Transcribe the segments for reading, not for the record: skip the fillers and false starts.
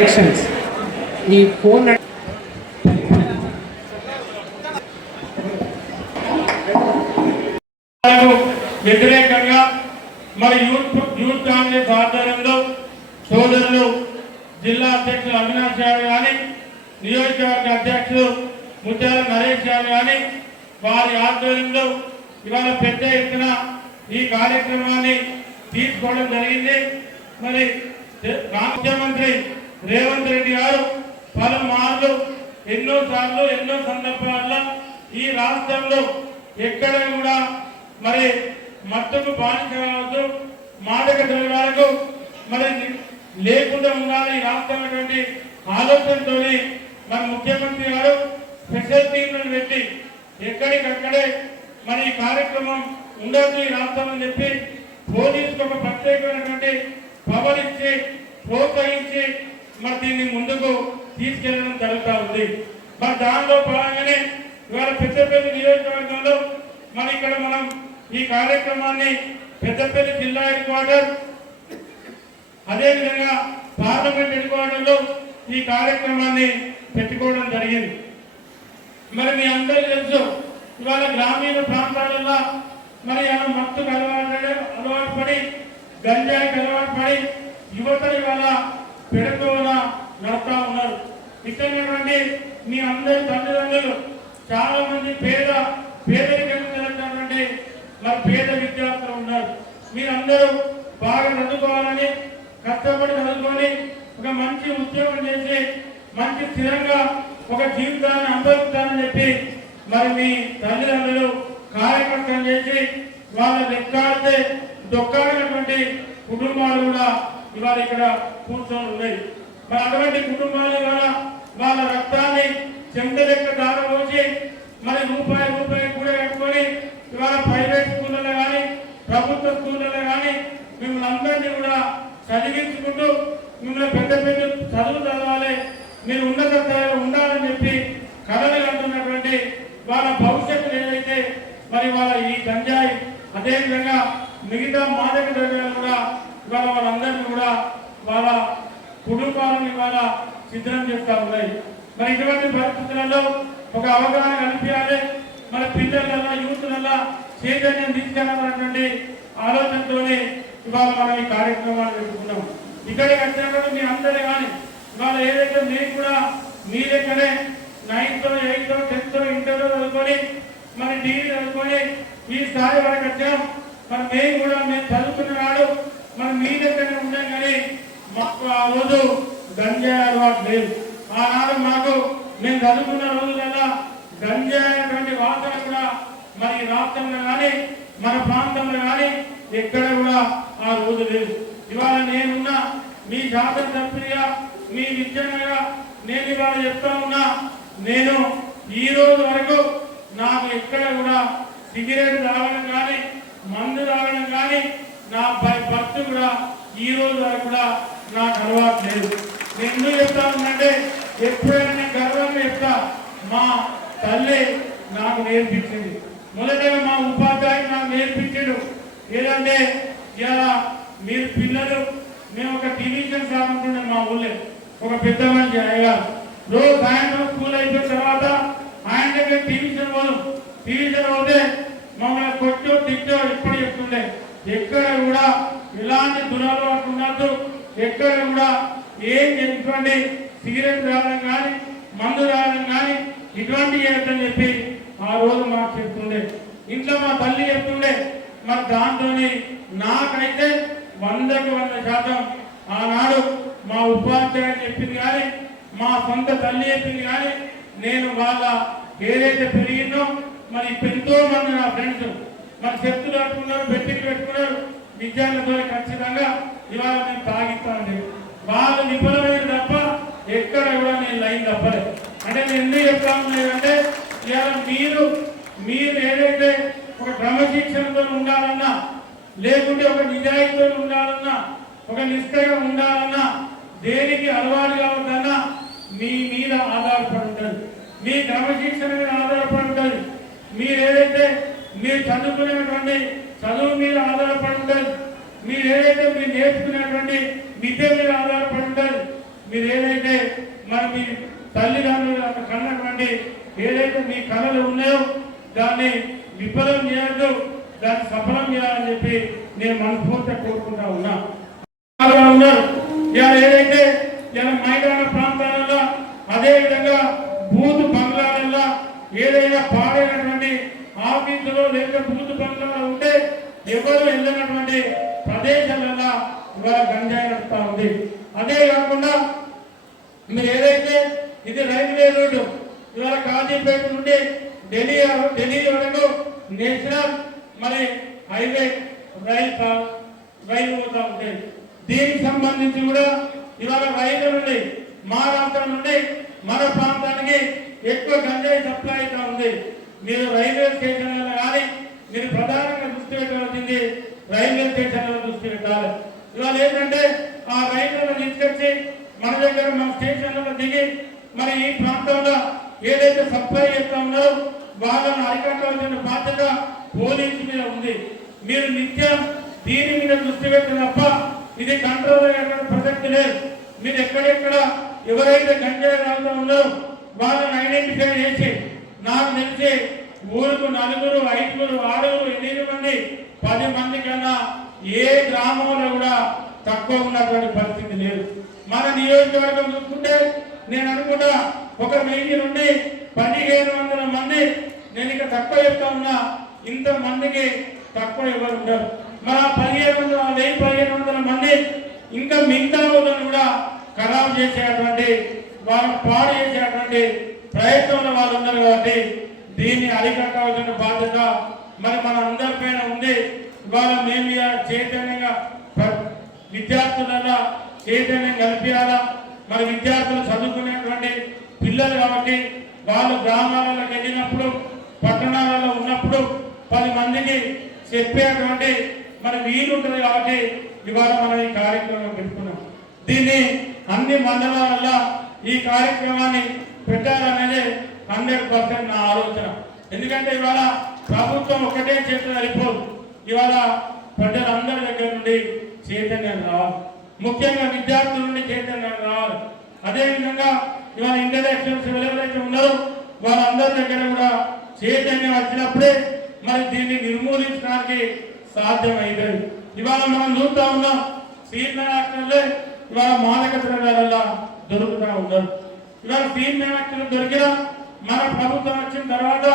Elections ఈ phone వ్యతిరేకంగా మరి యూత్ కాంగ్రెస్ ఆధ్వర్యంలో సోదరులు జిల్లా అధ్యక్షులు అవినాష్ యాదవ్ కానీ నియోజకవర్గ అధ్యక్షులు ముత్యాల నరేష్ యాదవ్ కానీ వారి ఆధ్వర్యంలో ఇవాళ పెద్ద ఎత్తున ఈ కార్యక్రమాన్ని తీసుకోవడం జరిగింది. మరి ముఖ్యమంత్రి రేవంత్ రెడ్డి గారు పలుమార్లు ఎన్నోసార్లు ఎన్నో సందర్భాల్లో ఈ రాష్ట్రంలో ఎక్కడ కూడా మరి మత్తుకు బానిస కావద్దు, మాదక ద్రవ్యాలకు మరి లేకుండా ఉండాలి ఈ రాష్ట్రం అనేటువంటి ఆలోచనతో మన ముఖ్యమంత్రి గారు స్పెషల్ టీంలను పెట్టి ఎక్కడికక్కడే మరి ఈ కార్యక్రమం ఉండదు ఈ రాష్ట్రం అని చెప్పి పోలీసుకు ఒక ప్రత్యేకమైనటువంటి పవర్ ఇచ్చి ప్రోత్సహించి మరి దీన్ని ముందుకు తీసుకెళ్లడం జరుగుతూ ఉంది. మరి దానిలో భాగంగానే ఇవాళ పెద్దపల్లి నియోజకవర్గంలో మన ఇక్కడ మనం ఈ కార్యక్రమాన్ని పెద్దపల్లి జిల్లా హెడ్ క్వార్టర్ అదేవిధంగా పార్లమెంట్ హెడ్ క్వార్టర్ లో ఈ కార్యక్రమాన్ని పెట్టుకోవడం జరిగింది. మరి మీ అందరికీ తెలుసు ఇవాళ గ్రామీణ ప్రాంతాలలో మరి మత్తుకు అలవాటు పడి గంజాయికి అలవాటు పడి యువతలు ఇవాళ పెడతోన నడుపుతా ఉన్నారు. ఇక్కడటువంటి మీ అందరి తల్లిదండ్రులు చాలా మంది పేదరికంగా మరి పేద విద్యార్థులు ఉన్నారు. మీరందరూ బాగా చదువుకోవాలని కష్టపడి చదువుకొని ఒక మంచి ఉద్యోగం చేసి మంచి స్థిరంగా ఒక జీవితాన్ని అనుభవిస్తానని చెప్పి మరి మీ తల్లిదండ్రులు కార్యకర్తలు చేసి వాళ్ళ లెక్కాడితే దొక్కాడినటువంటి కుటుంబాలు కూడా ఇవాళ ఇక్కడ కూర్చొని ఉన్నాయి. మరి అటువంటి కుటుంబాలు ఇవాళ వాళ్ళ రక్తాన్ని చెంట లెక్క దారపోసి మరి రూపాయి కూడా కట్టుకొని ఇవాళ ప్రైవేట్ స్కూళ్ళలో కానీ ప్రభుత్వ స్కూళ్ళలో కానీ మిమ్మల్ని అందరినీ కూడా చదివించుకుంటూ మిమ్మల్ని పెద్ద పెద్ద చదువు చదవాలి, మీరు ఉన్నత స్థాయిలో ఉండాలని చెప్పి కళలు కంటున్నటువంటి వాళ్ళ భవిష్యత్తు ఏదైతే మరి వాళ్ళ ఈ గంజాయి అదేవిధంగా మిగతా మాదక ద్రవ్యాలు కూడా ఇవాళ వాళ్ళందరినీ కూడా వాళ్ళ కుటుంబాలను ఇవాళ సిద్ధం చేస్తూ ఉన్నాయి. మరి ఇటువంటి పరిస్థితులలో ఒక అవగాహన కల్పించాలి, మన పిల్లల యూత్లలో చైతన్యం తీసుకెళ్ళాలన్నటువంటి ఆలోచనతో ఇవాళ మనం ఈ కార్యక్రమాలు పెట్టుకున్నాం. ఇక్కడికి వచ్చినప్పుడు మీ అందరూ కానీ ఇవాళ ఏదైతే మీరు కూడా మీ దగ్గరే 9th 8th 10th ఇంటర్లో చదువుకొని మన డిగ్రీ చదువుకొని ఈ స్థాయి వరకు వచ్చాం. మరి మేము చదువుకున్న నాడు మనం మీ దగ్గరనే ఉన్నాం కానీ మాకు ఆ రోజు గంజాయి అలవాటు లేదు. ఆనాడు మాకు మేము చదువుకున్న రోజులలో గంజాయి అనేటువంటి వాసన కూడా మరి రాష్ట్రంలో కానీ మన ప్రాంతంలో కానీ ఎక్కడ కూడా ఆ రోజు లేదు. ఇవాళ నేనున్నా మీ శాసనసభ్యుడిగా మీ విద్యగా నేను ఇవాళ చెప్తా ఉన్నా, నేను ఈ రోజు వరకు నాకు ఎక్కడ కూడా సిగరెట్ తాగడం కానీ మందు తాగడం కానీ నా భర్త కూడా ఈ రోజు వరకు కూడా నాకు అలవాటు లేదు. నేను ఎందుకు చెప్తా ఉందంటే ఎప్పుడైనా నేను గర్వంగా చెప్తా, మా తల్లి నాకు నేర్పించింది. మొదటగా మా ఉపాధ్యాయుడు నాకు నేర్పించాడు ఏదంటే ఇలా మీరు పిల్లలు మేము ఒక టీవీషన్ సాగుతుండే మా ఊళ్ళో ఒక పెద్ద మనిషి అయ్యగారు రోజు సాయంత్రం స్కూల్ అయిపోయిన తర్వాత ఆయన దగ్గర టీవీషన్ పోతే మమ్మల్ని కొట్టో తిట్టో ఎప్పుడు చెప్తుండే. ఎక్కడ కూడా ఇలాంటి దురలవాటు ఉండద్దు, ఎక్కడ కూడా ఏం ఇటువంటి సిగరెట్ తాగడం కానీ మందు తాగడం కానీ ఇటువంటి చేయొద్దని చెప్పి ఆ రోజు మాకు చెప్తుండే. ఇంట్లో మా తల్లి చెప్తుండే. మరి దాంతో నాకైతే 100కి 100% ఆనాడు మా ఉపాధ్యాయుడు చెప్పింది కానీ మా సొంత తల్లి చెప్పింది కానీ నేను వాళ్ళ ఏదైతే పెరిగిందో మరి ఎంతో మంది నా ఫ్రెండ్స్ మరి చెప్తులు పెట్టుకున్నారు, బెట్టింగ్ పెట్టుకున్నారు, విద్యార్థులతో ఖచ్చితంగా ఇవాళ నేను తాగిస్తాను. వాళ్ళు విఫలమైన తప్ప ఎక్కడ కూడా నేను లైన్ తప్పలేదు. అంటే నేను ఎందుకు చెప్తాను లేదంటే ఇవాళ మీరు ఏదైతే ఒక క్రమశిక్షణతో ఉండాలన్నా, లేకుంటే ఒక నిజాయితీతో ఉండాలన్నా, ఒక నిష్ఠగా ఉండాలన్నా, దేనికి అలవాటు కావద్దన్నా మీ మీద ఆధారపడి ఉంటుంది, మీ క్రమశిక్షణ మీద ఆధారపడి ఉంటుంది, మీరు చదువుకునేటువంటి చదువు మీద ఆధారపడి ఉంటుంది, మీరు ఏదైతే మీరు నేర్చుకునేటువంటి విద్య మీద ఆధారపడి ఉంటుంది. మీరు ఏదైతే మరి మీ తల్లిదండ్రులు కన్నటువంటి ఏదైతే మీ కళలు ఉన్నాయో దాన్ని విఫలం చేయొద్దు, దాన్ని సఫలం చేయాలని చెప్పి నేను మనస్ఫూర్తిగా కోరుకుంటా ఉన్నా. ఉన్నారు ఏదైతే మైదాన ప్రాంతాలలో అదేవిధంగా బూత్ బంగ్లాలలో ఏదైనా పాడైనటువంటి ఆఫీసులో లేదా బూత్ బంగ్లాలో ఉంటే ఎవరు వెళ్ళినటువంటి ప్రదేశాలలో ఇవాళ గంజాయి నడుస్తూ ఉంది. అదే కాకుండా మీరు ఏదైతే ఇది రైల్వే రోడ్డు ఇవాళ కాజీపేట నుండి ఢిల్లీ వరకు నేషనల్ మరి హైవే రైలు పోతా ఉంటాయి. దీనికి సంబంధించి కూడా ఇవాళ రైలు నుండి మహారాష్ట్ర నుండి మన ప్రాంతానికి ఎక్కువ గంజాయి సప్లై అవుతా ఉంది. మీరు రైల్వే స్టేషన్లలో కానీ మీరు ప్రధానంగా దృష్టి పెట్టవలసింది రైల్వే స్టేషన్లలో దృష్టి పెట్టాలి. ఇవాళ ఏంటంటే ఆ రైళ్లను తీసుకొచ్చి మన దగ్గర మన స్టేషన్లలో దిగి మరి ఈ ప్రాంతంలో ఏదైతే సప్లై చేస్తా ఉన్నారో వాళ్ళను అరికట్టాల్సిన బాధ్యత పోలీసు మీద ఉంది. మీరు నిత్యం దీని మీద దృష్టి పెట్టిన తప్ప ఇది కంట్రోల్ అయ్యే ప్రసక్తి లేదు. మీరు ఎక్కడెక్కడ ఎవరైతే గంజాయి తాగుతూ ఉన్నారో వాళ్ళని ఐడెంటిఫై చేసి నాకు తెలిసి ఊరుకు 4, 5, 6, 8 మంది 10 మంది కన్నా ఏ గ్రామంలో కూడా తక్కువ ఉన్నటువంటి పరిస్థితి లేదు. మన నియోజకవర్గం చూసుకుంటే నేను అనుకుంటా 1000 నుండి 1500 మంది, నేను ఇక తక్కువ చెప్తా ఉన్నా, ఇంత మందికి తక్కువ ఎవరు ఉండరు. మన 1500 మంది ఇంకా మిగతా వాళ్ళని కూడా ఖరాబ్ చేసేటువంటి వాళ్ళు పాడు చేసేటువంటి ప్రయత్నంలో వాళ్ళు ఉన్నారు. కాబట్టి దీన్ని అరికట్టాల్సిన బాధ్యత మరి మన అందరిపైన ఉంది. ఇవాళ మేము చైతన్యంగా విద్యార్థులలో చైతన్యం కల్పించాలా. మరి విద్యార్థులు చదువుకునేటువంటి పిల్లలు కాబట్టి వాళ్ళు గ్రామాలకు వెళ్ళినప్పుడు పట్టణాలలో ఉన్నప్పుడు 10 మందికి చెప్పేటువంటి మరి వీలు ఉంటుంది. కాబట్టి ఇవాళ మనం ఈ కార్యక్రమం పెట్టుకున్నాం. దీన్ని అన్ని మండలాలలో ఈ కార్యక్రమాన్ని పెట్టాలనేది 100% నా ఆలోచన. ఎందుకంటే ఇవాళ ప్రభుత్వం ఒకటే చేతులు అయిపోదు. ఇవాళ ప్రజలందరి దగ్గర నుండి చైతన్యం రావాలి, ముఖ్యంగా విద్యార్థుల నుండి చైతన్యం రావాలి. అదేవిధంగా ఇవాళ ఇంటలెక్చువల్స్ ఎవరైతే ఉన్నారో వాళ్ళందరి దగ్గర కూడా చైతన్యం వచ్చినప్పుడే మరి దీన్ని నిర్మూలించడానికి సాధ్యమైంది. ఇవాళ మనం చూస్తూ ఉన్నాం సీనియర్ యాక్టర్లే ఇవాళ మాదక ద్రవ్యాలలో దొరుకుతూ ఉన్నారు. ఇవాళ సీనియర్ యాక్టర్లు దొరికిన మన ప్రభుత్వం వచ్చిన తర్వాత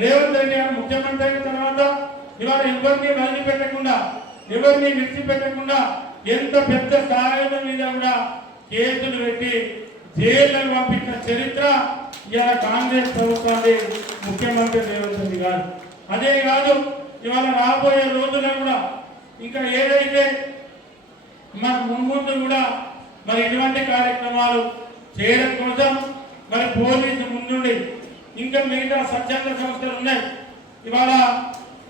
రేవంత్ రెడ్డి గారు ముఖ్యమంత్రి అయిన తర్వాత ఇవాళ ఎవరిని వదిలిపెట్టకుండా ఎవరిని విడిచిపెట్టకుండా ఎంత పెద్ద స్థాయిల మీద కూడా కేసులు పెట్టి జైళ్లకు పంపించిన చరిత్ర ఇవాళ కాంగ్రెస్ ప్రభుత్వాన్ని ముఖ్యమంత్రి రేవంత్ రెడ్డి గారు. అదే కాదు ఇవాళ రాబోయే రోజుల్లో కూడా ఇంకా ఏదైతే మన ముందు కూడా మరి ఇటువంటి కార్యక్రమాలు చేయడం కోసం మరి పోలీసు ముందుండి ఇంకా మిగతా స్వచ్ఛంద సంస్థలు ఉన్నాయి. ఇవాళ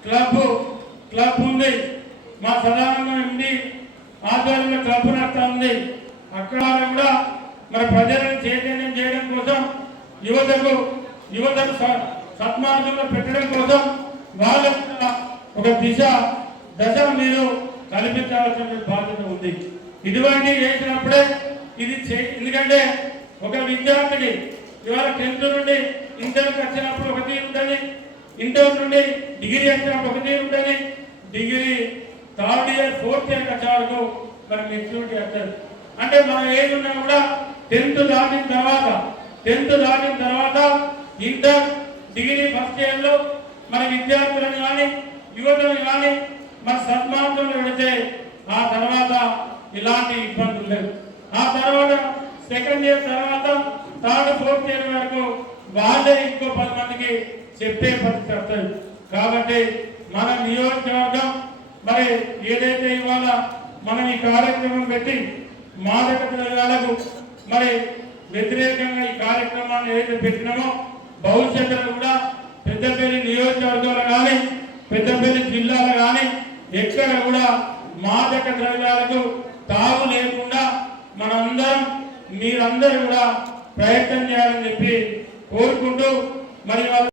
క్లబ్ ఉంది, మా సదానందం ఎండి ఆధ్వర్యంలో క్లబ్ నడుతా ఉంది. అక్కడ కూడా మరి ప్రజలను చైతన్యం చేయడం కోసం యువతకు సన్మార్గంలో పెట్టడం కోసం వాళ్ళ ఒక దశ మీరు కల్పించాల్సిన బాధ్యత ఉంది. ఇటువంటివి చేసినప్పుడే ఇది ఎందుకంటే ఒక విద్యార్థికి ఇవాళ 10th నుండి ఇంటర్కి వచ్చినప్పుడు ఒక తీరు ఉంటుంది, ఇంటర్ నుండి డిగ్రీ వచ్చినప్పుడు ఒక తీరు ఉంటుంది, degree 3rd year 4th year వచ్చే వరకు మరి మెచ్యూరిటీ వస్తుంది. అంటే మనం ఏది ఉన్నా కూడా 10th దాటిన తర్వాత ఇంటర్ డిగ్రీ ఫస్ట్ ఇయర్లో మన విద్యార్థులను కానీ యువతను కానీ మన సన్మార్గంలో పెడితే ఆ తర్వాత ఇలాంటి ఇబ్బందులు లేవు. ఆ తర్వాత 2nd ఇయర్ తర్వాత 3rd 4th ఇయర్ వరకు వాళ్ళే ఇంకో 10 మందికి చెప్పే పరిస్థితి వస్తుంది. కాబట్టి మన నియోజకవర్గం మరి ఏదైతే ఇవాళ మనం ఈ కార్యక్రమం పెట్టి మాదక ద్రవ్యాలకు మరి వ్యతిరేకంగా ఈ కార్యక్రమాన్ని ఏదైతే పెట్టినామో భవిష్యత్తులో కూడా పెద్దపల్లి నియోజకవర్గంలో కానీ పెద్దపల్లి జిల్లాలో కానీ ఎక్కడ కూడా మాదక ద్రవ్యాలకు తాగు లేకుండా మనందరం మీరందరూ కూడా ప్రయత్నం చేయాలని చెప్పి కోరుకుంటూ మరి